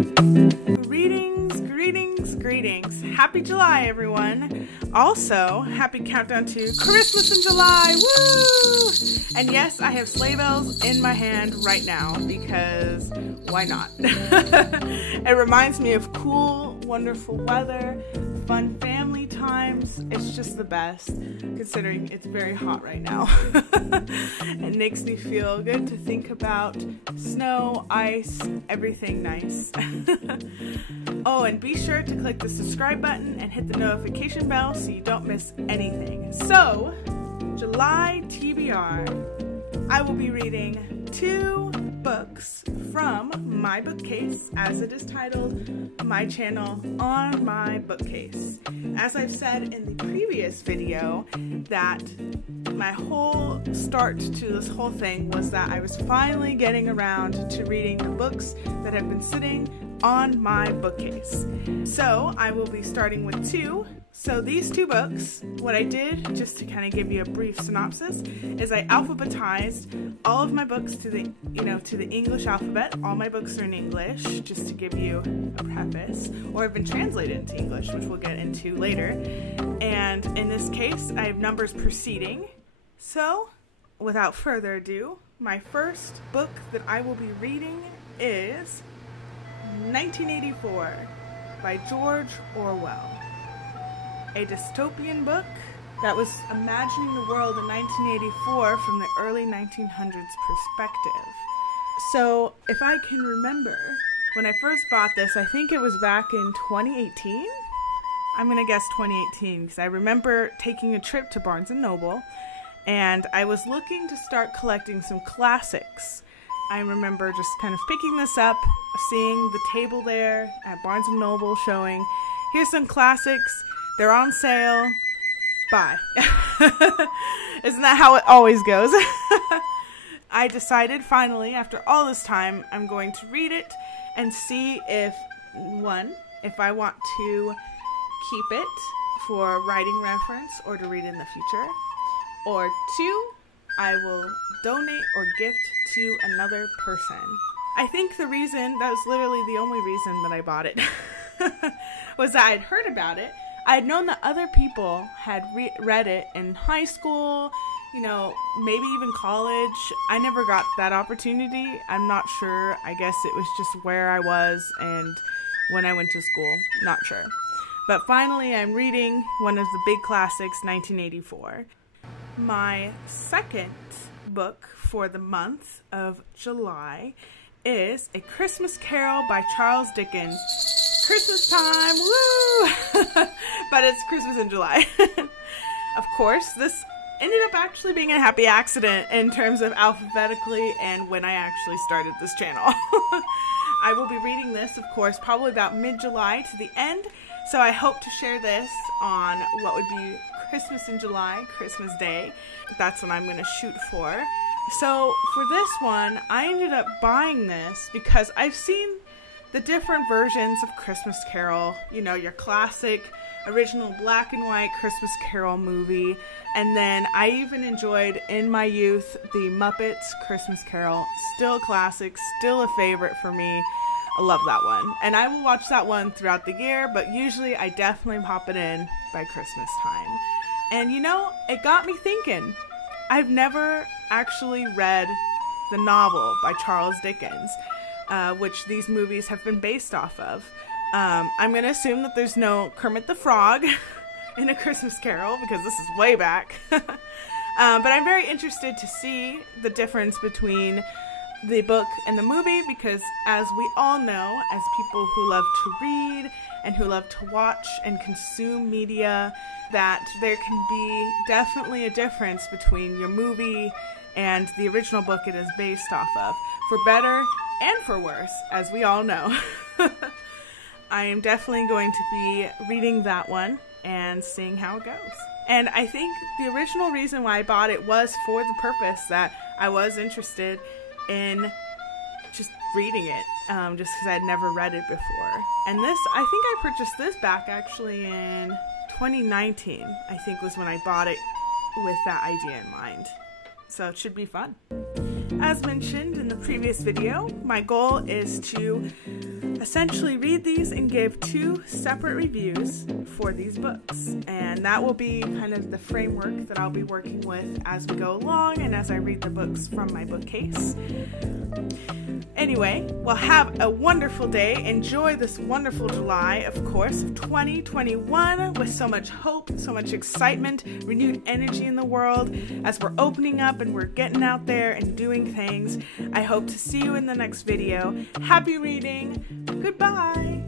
Greetings, greetings, greetings. Happy July, everyone. Also, happy countdown to Christmas in July. Woo! And yes, I have sleigh bells in my hand right now because why not? It reminds me of cool, wonderful weather, fun family times. It's just the best, considering it's very hot right now. It makes me feel good to think about snow, ice, everything nice. Oh, and be sure to click the subscribe button and hit the notification bell so you don't miss anything. So, July TBR, I will be reading 2 books from my bookcase, as it is titled My Channel on My Bookcase. As I've said in the previous video, that my whole start to this whole thing was that I was finally getting around to reading the books that have been sitting on my bookcase. So I will be starting with 2. So these 2 books, what I did, just to kind of give you a brief synopsis, is I alphabetized all of my books to the English alphabet. All my books are in English, just to give you a preface, or have been translated into English, which we'll get into later. And in this case, I have numbers preceding. So, without further ado, my first book that I will be reading is 1984 by George Orwell. A dystopian book that was imagining the world in 1984 from the early 1900s perspective. So, if I can remember, when I first bought this, I think it was back in 2018? I'm gonna guess 2018, because I remember taking a trip to Barnes & Noble, and I was looking to start collecting some classics. I remember just kind of picking this up, seeing the table there at Barnes & Noble showing, here's some classics, they're on sale, buy. Isn't that how it always goes? I decided finally, after all this time, I'm going to read it and see if, 1, if I want to keep it for writing reference or to read in the future, or 2, I will donate or gift to another person. I think the reason, that was literally the only reason that I bought it, was that I'd heard about it. I'd known that other people had read it in high school, maybe even college. I never got that opportunity. I'm not sure. I guess it was just where I was and when I went to school. Not sure. But finally, I'm reading one of the big classics, 1984. My second book for the month of July is A Christmas Carol by Charles Dickens. Christmas time, woo! But it's Christmas in July. Of course, this ended up actually being a happy accident in terms of alphabetically and when I actually started this channel. I will be reading this, of course, probably about mid-July to the end, so I hope to share this on what would be Christmas in July, Christmas Day. That's what I'm going to shoot for. So for this one, I ended up buying this because I've seen the different versions of Christmas Carol, your classic, original black and white Christmas Carol movie, and then I even enjoyed, in my youth, the Muppets Christmas Carol, still a classic, still a favorite for me. I love that one, and I will watch that one throughout the year, but usually I definitely pop it in by Christmas time. And it got me thinking, I've never actually read the novel by Charles Dickens, which these movies have been based off of. I'm going to assume that there's no Kermit the Frog in A Christmas Carol, because this is way back. But I'm very interested to see the difference between the book and the movie, because as we all know, as people who love to read and who love to watch and consume media, that there can be definitely a difference between your movie and the original book it is based off of, for better and for worse, as we all know. I am definitely going to be reading that one and seeing how it goes. And I think the original reason why I bought it was for the purpose that I was interested in just reading it, just because I had never read it before. And this, I think I purchased this back actually in 2019, I think was when I bought it with that idea in mind. So it should be fun. As mentioned in the previous video, my goal is to essentially read these and give 2 separate reviews for these books. And that will be kind of the framework that I'll be working with as we go along and as I read the books from my bookcase. Anyway, well, have a wonderful day. Enjoy this wonderful July, of course, of 2021 with so much hope, so much excitement, renewed energy in the world as we're opening up and we're getting out there and doing things. I hope to see you in the next video. Happy reading. Goodbye.